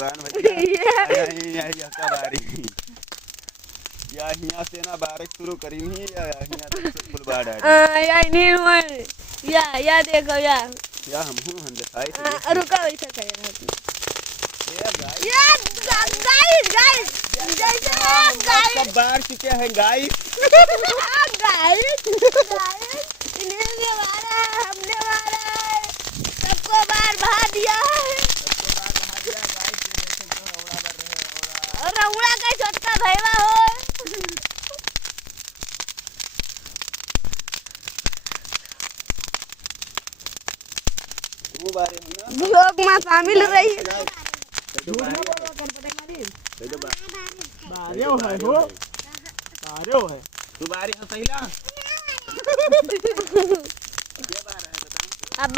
रिजवान भैया या का बारी या हिया से ना बारिश शुरू करी ही या हिया तक से फुल बाढ़ आ रही या नहीं हुआ या देखो या हम हूं दिखाई थे रुका वैसा कर ये गाइस जैसे गाइस कब बाहर चुके हैं गाइस गाइस इन्हें भी मारा है हमने मारा है सबको बाहर बहा दिया है और उड़ा का छोटका भैया हो वो बारे में लोग में शामिल रही बारियो है हो बारियो है तू बारी हो सही ला ये बार है बताओ अब